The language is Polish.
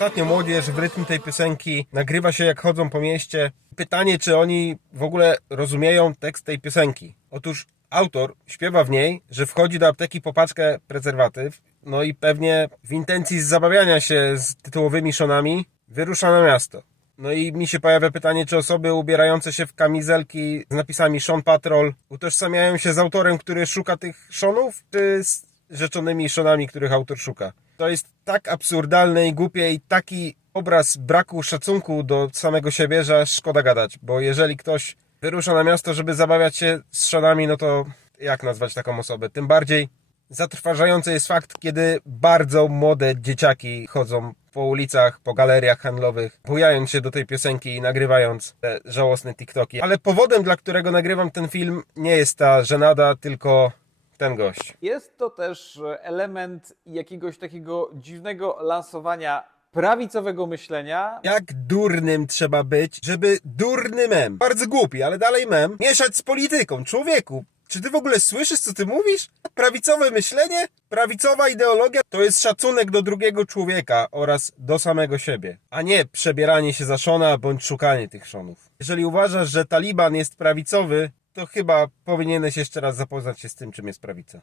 Ostatnio młodzież w rytm tej piosenki nagrywa się jak chodzą po mieście. Pytanie, czy oni w ogóle rozumieją tekst tej piosenki. Otóż autor śpiewa w niej, że wchodzi do apteki po paczkę prezerwatyw, no i pewnie w intencji zabawiania się z tytułowymi szonami wyrusza na miasto. No i mi się pojawia pytanie, czy osoby ubierające się w kamizelki z napisami Sean Patrol utożsamiają się z autorem, który szuka tych szonów, czy z rzeczonymi szonami, których autor szuka. To jest tak absurdalne i głupie i taki obraz braku szacunku do samego siebie, że szkoda gadać, bo jeżeli ktoś wyrusza na miasto, żeby zabawiać się z szonami, no to jak nazwać taką osobę? Tym bardziej zatrważający jest fakt, kiedy bardzo młode dzieciaki chodzą po ulicach, po galeriach handlowych, bujając się do tej piosenki i nagrywając te żałosne TikToki. Ale powodem, dla którego nagrywam ten film, nie jest ta żenada, tylko ten gość. Jest to też element jakiegoś takiego dziwnego lansowania prawicowego myślenia. Jak durnym trzeba być, żeby durny mem, bardzo głupi, ale dalej mem, mieszać z polityką. Człowieku, czy ty w ogóle słyszysz, co ty mówisz? Prawicowe myślenie, prawicowa ideologia to jest szacunek do drugiego człowieka oraz do samego siebie, a nie przebieranie się za szona bądź szukanie tych szonów. Jeżeli uważasz, że Taliban jest prawicowy, to chyba powinieneś jeszcze raz zapoznać się z tym, czym jest prawica.